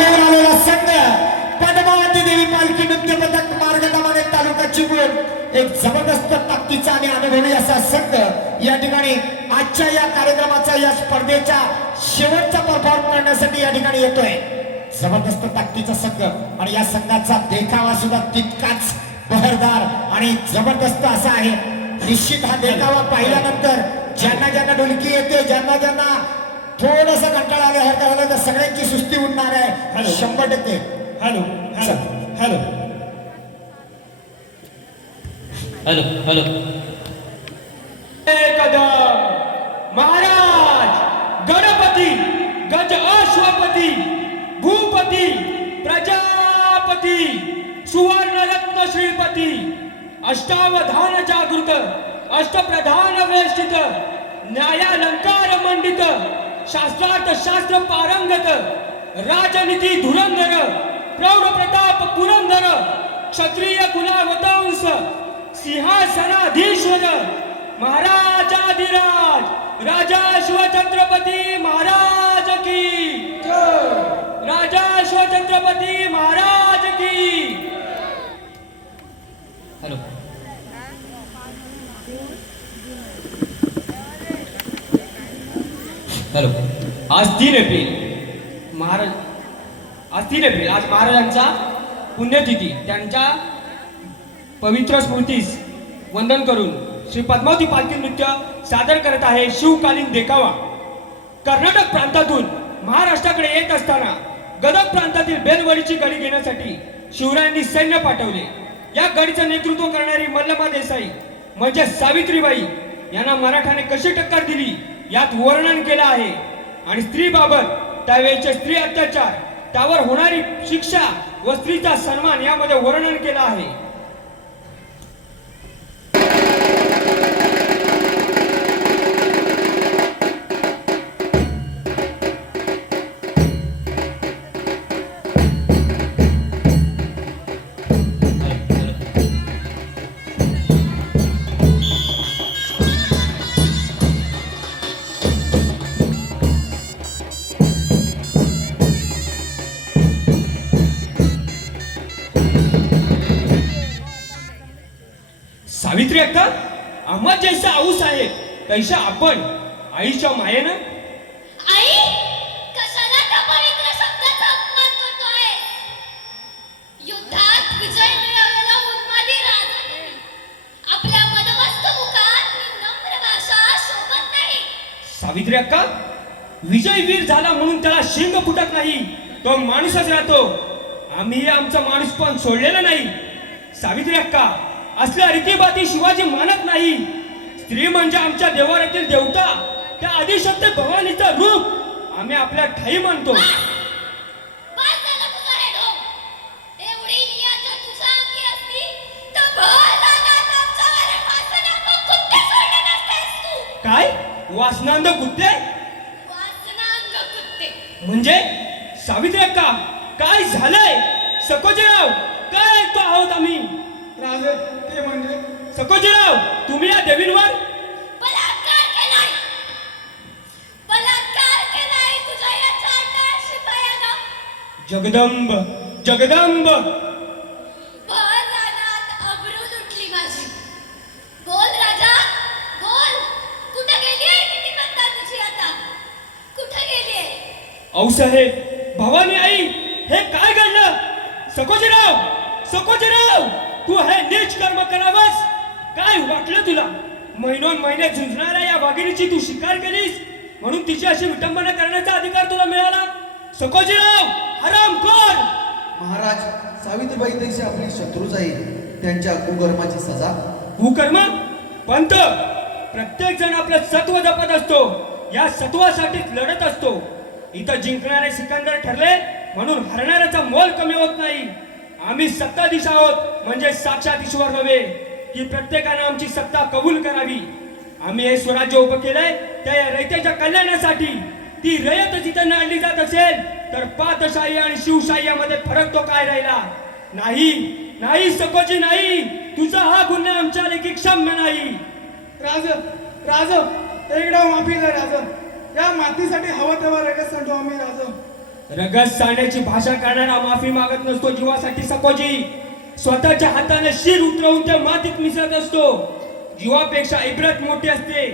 पालखीवर आलेला संघ. पद्मावती देवी पालखी नृत्य पथक मार्गदमाने तालुका चिपळूण. एक जबरदस्त ताकदीचा आणि अनुभवी असा संघ. या ठिकाणी आजच्या या कार्यक्रमाचा या स्पर्धेच्या शेवटचा परफॉर्म करण्यासाठी या ठिकाणी येतोय. जबरदस्त ताकदीचा संघ. आणि या संघाचा देखावा सुद्धा तितकाच बहरदार आणि जबरदस्त असा आहे. निश्चित हा देखावा पाहिल्यानंतर ज्यांना ज्यांना डुलकी येते ज्यांना ज्यांना थोडस कंटाळा आल्यासारखं झालं तर सगळ्यांची सुस्ती उडणार आहे. हॅलो. शंभर टक्के. Hello. Hello. Hello. Hello. Hello. Kadam Maharaj Ganpati गज अश्वपती भूपती प्रजापती सुवर्ण रत्न श्रीपती अष्टावधान जागृत अष्टप्रधान वेष्टित न्यायालंकार मंडित शास्त्रार्थ शास्त्र पारंगत राजनीती धुरंधर प्रौढ प्रताप पुरंदर क्षत्रिय कुलावतांस सिंहासनाधीश्वर महाराजाधिराज राजा शिवछत्रपती महाराज की राजा शिवछत्रपती महाराज की हॅलो. हॅलो. आज तीन एप्रिल. महाराज आज तीन एप्रिल. आज महाराजांचा पुण्यतिथी. त्यांच्या पवित्र स्मृतीस वंदन करून श्री पद्मावती पालखी नृत्य सादर करत आहे शिवकालीन देखावा. कर्नाटक प्रांतातून महाराष्ट्राकडे येत असताना गदग प्रांतातील बेलवडीची गडी घेण्यासाठी शिवरायांनी सैन्य पाठवले. या गडीचं नेतृत्व करणारी मल्लमा देसाई म्हणजे सावित्रीबाई यांना मराठाने कशी टक्कर दिली? यात वर्णन केलं आहे. आणि स्त्रीबाबत त्यावेळेचे स्त्री अत्याचार त्यावर होणारी शिक्षा व स्त्रीचा सन्मान यामध्ये वर्णन केलं आहे. आम्हा जैसा आऊस आहे तैसा आपण आईच्या मायेनं आई कशाला त्या पवित्र शब्दाचा अपमान करतोय? युद्धात विजय मिळवलेला उन्मादी राजा तुम्ही. आपल्या मदमस्त मुखात विनम्र भाषा शोभत नाही. सावित्री अक्का विजय वीर झाला म्हणून त्याला शिंग फुटत नाही. तो माणूसच राहतो. आम्ही आमचा माणूस पण सोडलेला नाही. सावित्री अक्का असल्या रीतीबाती शिवाजी मानत नाही. स्त्री म्हणजे आमच्या देवाऱ्यातील देवता. त्या आदिशक्ती भवानीचं रूप आम्ही आपल्या ठाई मानतो. काय वासनांद कुत्ते. म्हणजे? सावित्री अक्का काय झालंय? सकोजीराव काय ऐकतो आहोत आम्ही? राजे ते म्हणजे सकोजीराव तुम्ही या देवींवर जगदंब जगदंब! औसाहेब भवानी आई हे काय घडलं? सकोजीराव सकोजीराव तू हे नीच कर्म करावंस? काय वाटलं तुला? महिनोन महिने झुंजणाऱ्या या वाघिणीची तू शिकार केलीस? म्हणून तिची अशी विटंबना करण्याचा अधिकार तुला मिळाला? सकोजीराव हराम खोर! महाराज सावित्रीबाई तैसे आपली शत्रू जाईल. त्यांच्या कुकर्माची सजा. कुकर्म? पंत! प्रत्येक जण आपलं सत्व जपत असतो. या सत्वासाठीच लढत असतो. इथं जिंकणारे सिकंदर ठरले म्हणून हरणाऱ्याचा मोल कमी होत नाही. आम्ही सत्ताधीश आहोत म्हणजे साक्षात ईश्वर नव्हे की प्रत्येकानं आमची सत्ता कबूल करावी. आम्ही हे स्वराज्य उभं केलंय त्या रयतेच्या कल्याणासाठी. ती रयत जिथं नांदली जात असेल तर पातशाही आणि शिवशाही यामध्ये फरक तो काय राहिला? नाही नाही सकोजी नाही. तुझा हा गुन्हा आमच्या लेखी क्षम्य नाही. राज राज एकदा माफी द्या राज या मातीसाठी हवं तेव्हा रेगत सांगतो आम्ही राज रगत सांडण्याची भाषा करणारा माफी मागत नसतो. जीवासाठी सकोजी स्वतःच्या हाताने शिर उतरवून त्या मातीत मिसळत असतो. जीवापेक्षा इब्रत मोठी असते.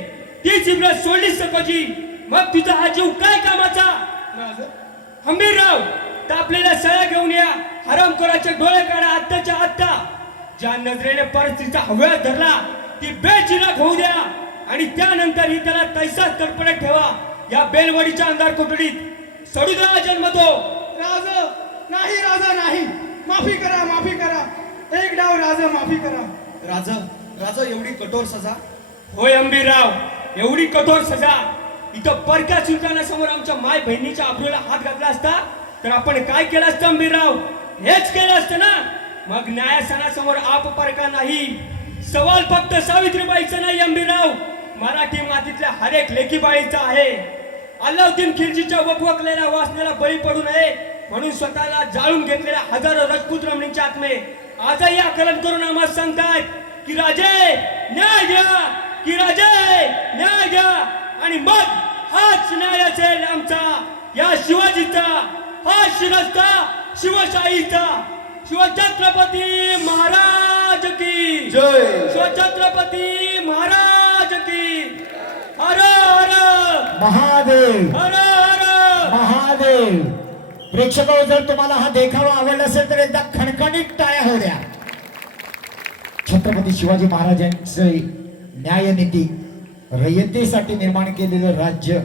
तीच इब्रत सोडली सकोजी मग तुझा हा जीव काय कामाचा? हंबीरराव तापलेल्या सळ्या घेऊन या. हरामखोराचे डोळे काढा आत्ताच्या आत्ता. ज्या नजरेने परिस्थितीचा हव्या धरला ती बेचिराग होऊ द्या. आणि त्यानंतर ही त्याला तैसाच तडपडत ठेवा. या बेलवडीच्या अंधार कोठडीत सडू द्या जन्मतो. राज नाही राजा नाही. माफी करा माफी करा. एक डाव राज माफी करा. राज राजा एवढी कठोर सजा? होय अंबीरराव. एवढी कठोर सजा. इथं परक्या सुलतानासमोर आमच्या माय बहिणीच्या आबरूला हात घातला असता तर आपण काय केलं असतं अंबीरराव? हेच केलं असतं ना? मग न्यायासनासमोर आप परका नाही. सवाल फक्त सावित्रीबाईचा नाही अंबीरराव. मराठी मातीतल्या हर एक लेखीबाईचा आहे. अल्लाउद्दीन खिलजीच्या वकवकलेल्या वासनेला बळी पडू नये म्हणून स्वतःला जाळून घेतलेल्या हजारो राजपूत रमणींचे आत्मे आजही आकलन करून आम्हाला सांगतायत की राजे न्याय द्या की राजे न्याय द्या. आणि मग हाच न्याय असेल आमचा या शिवाजीचा हा शिरस्ता शिवशाहीचा. शिवछत्रपती महाराज की जय. शिवछत्रपती महाराज की. हर हर महादेव। हर हर। महादेव। प्रेक्षक जर तुम्हाला हा देखावा आवडला असेल तर एकदा खणखणीत टाळ्या हो द्या छत्रपती शिवाजी महाराजांचे न्यायनीती रयतेसाठी निर्माण केलेलं राज्य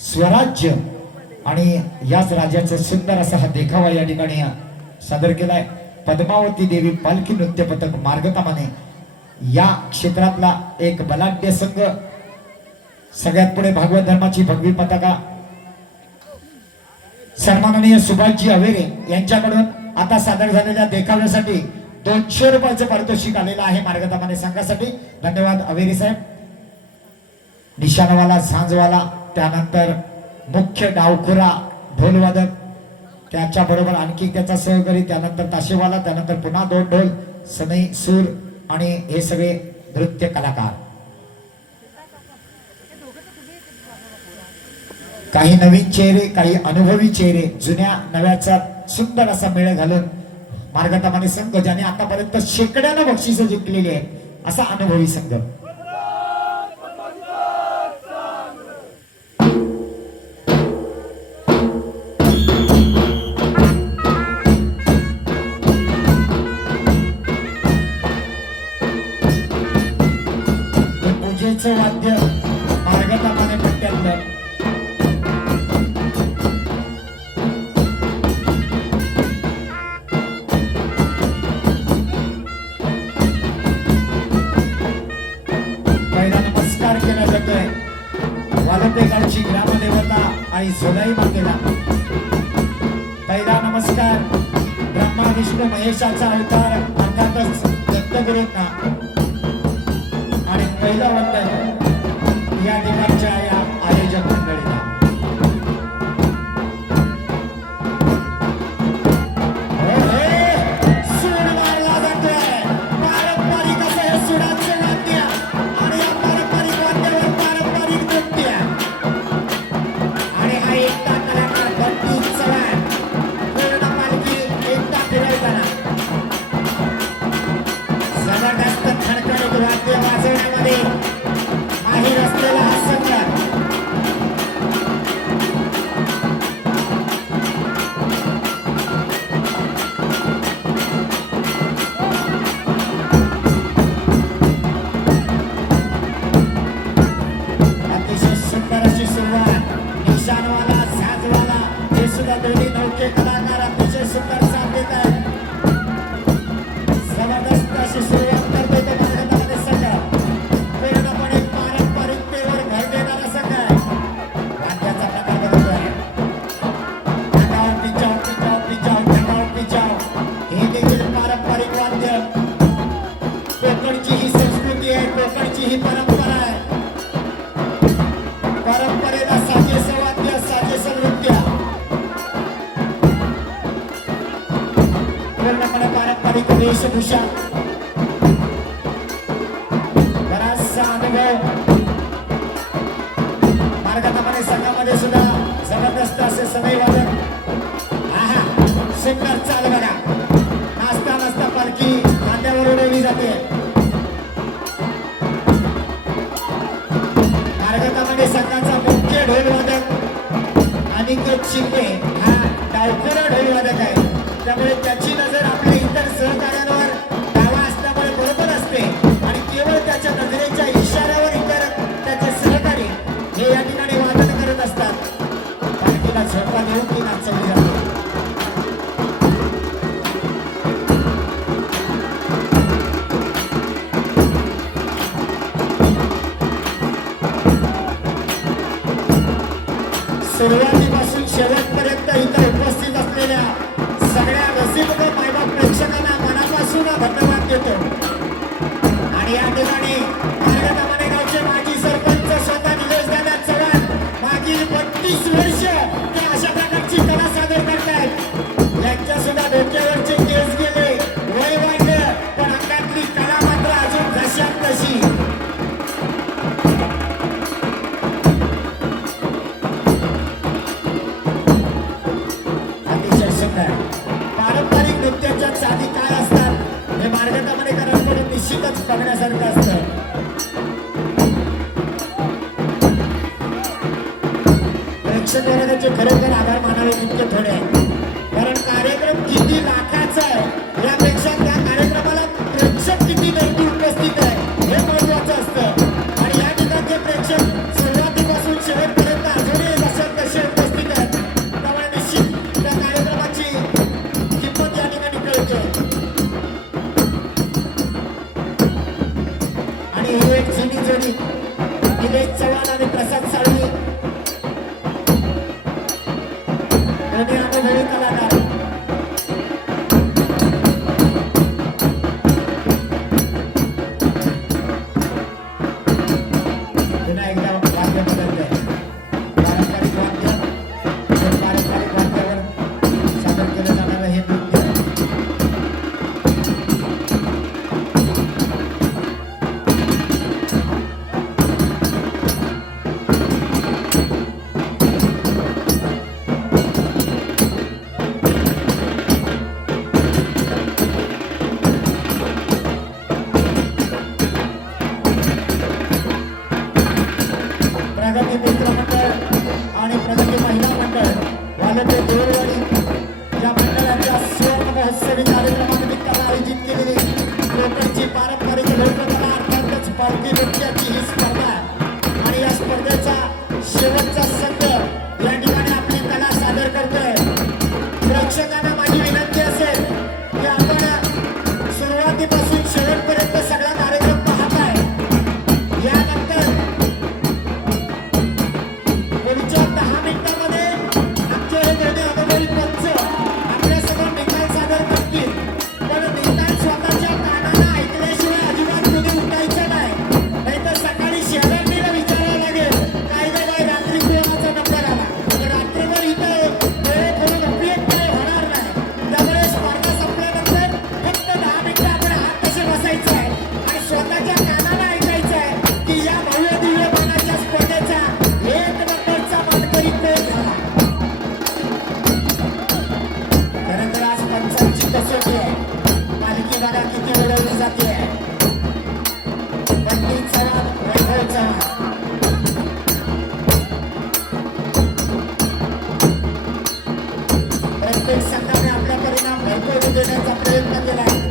स्वराज्य आणि याच राज्याचा सुंदर असा हा देखावा या ठिकाणी सादर केलाय. पद्मावती देवी पालखी नृत्य पथक मार्गतामाने या क्षेत्रातला एक बलाढ्य संघ सगळ्यात पुढे भागवत धर्माची भगवी पताका. सन्माननीय सुभाषजी अवेरे यांच्याकडून आता सादर झालेल्या देखाव्यासाठी दोनशे रुपयाचं पारितोषिक आलेलं आहे मार्गदर्शनाने संघासाठी धन्यवाद अवेरी साहेब. निशाणवाला सांजवाला त्यानंतर मुख्य डावखुरा ढोलवादक त्याच्या बरोबर आणखी त्याचा सहकारी त्यानंतर ताशेवाला त्यानंतर पुन्हा दोन ढोल सनई सूर आणि हे सगळे नृत्य कलाकार. काही नवीन चेहरे काही अनुभवी चेहरे जुन्या नव्याचा सुंदर असा मेळ घालून मार्गतामाने संघ ज्याने आतापर्यंत शेकड्यानं बक्षीस जिंकलेली आहेत असा अनुभवी संघ. हे पूजेचं वाद्य मार्गतामाने पट्ट्यातलं ग्रामदेवता आई झोलाई मातेला. पहिला नमस्कार. ब्रह्मा विष्णू महेशाचा अवतार अर्थातच दत्तगुरूंना. Patricia. शासनाला त्याचे खरं तर आधार मानावे तितके थोडे आहे. 那再来。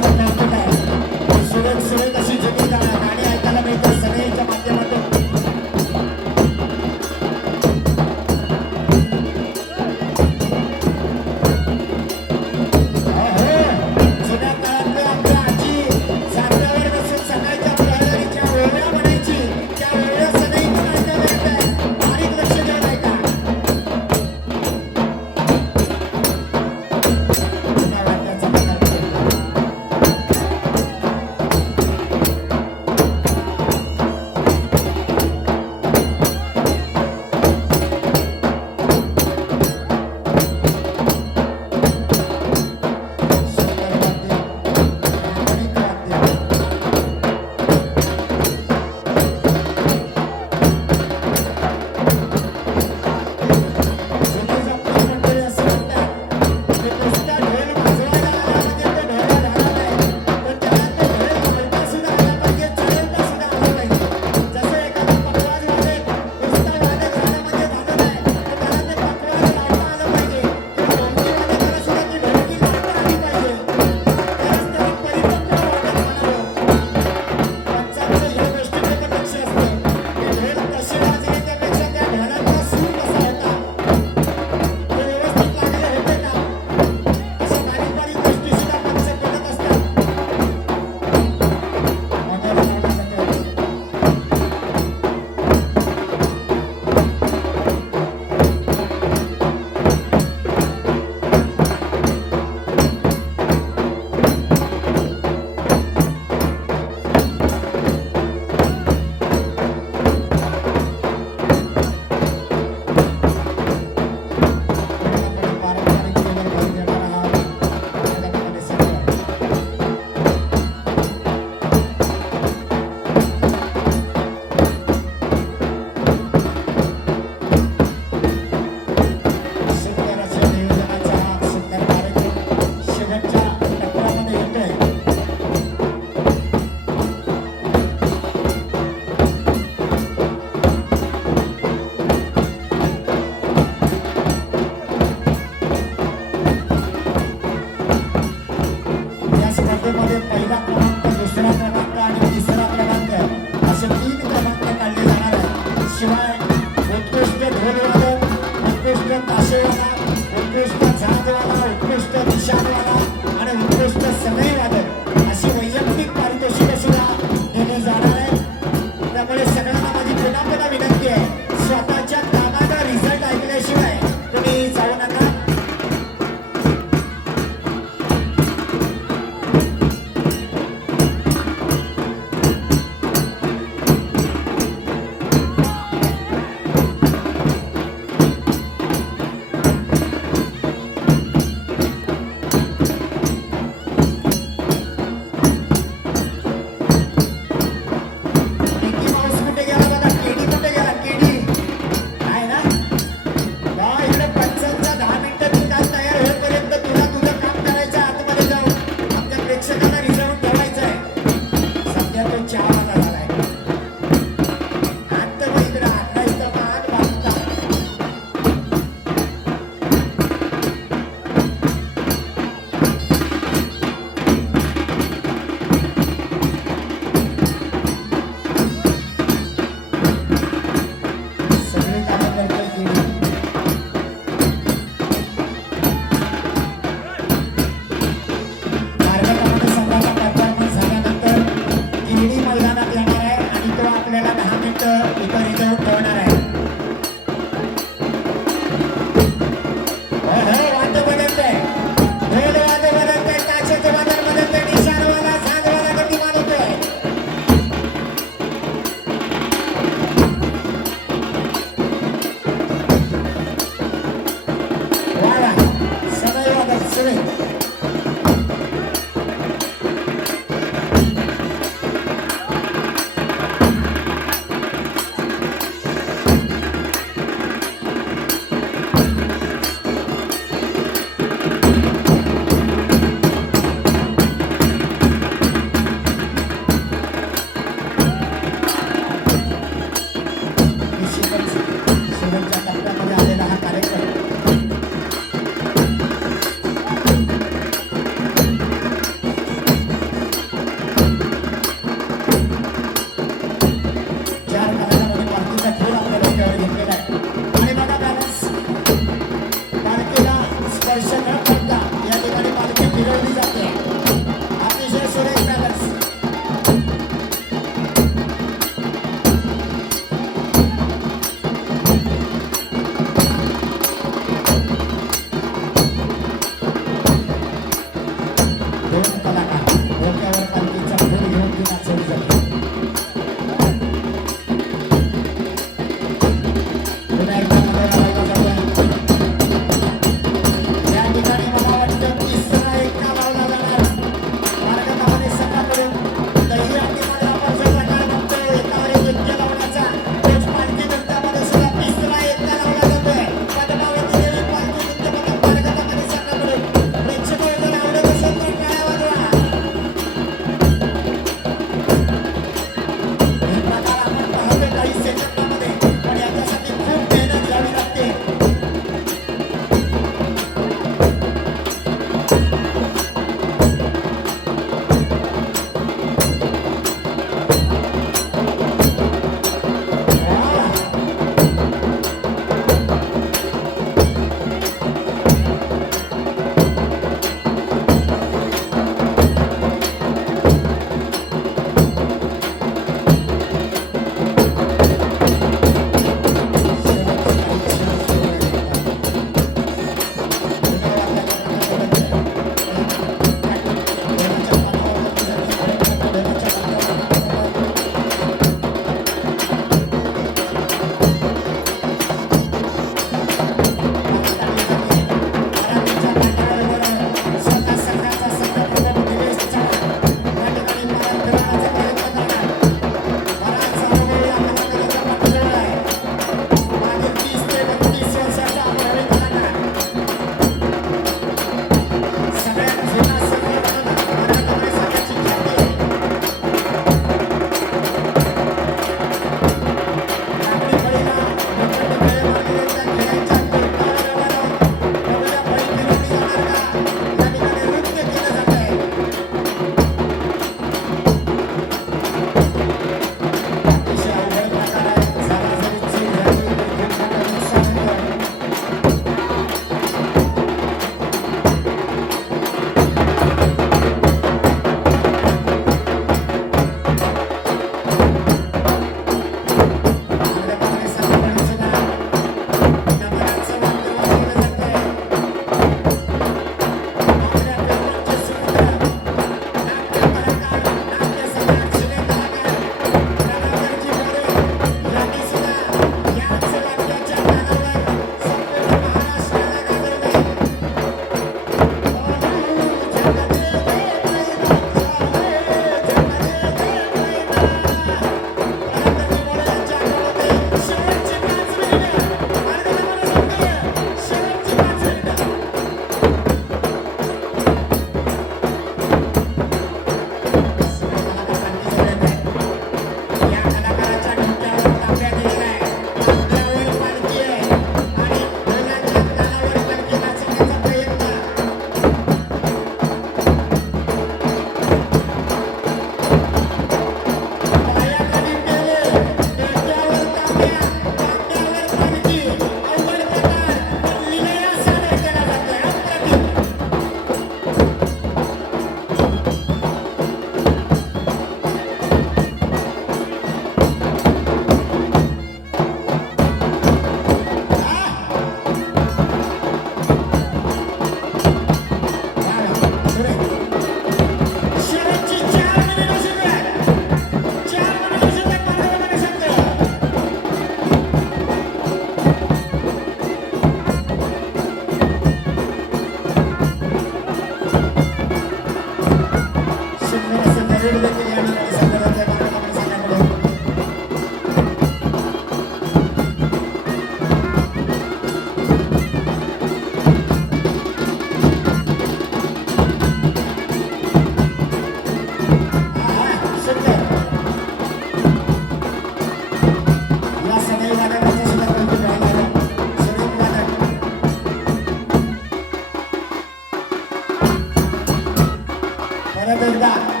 がとうございました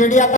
मीडिया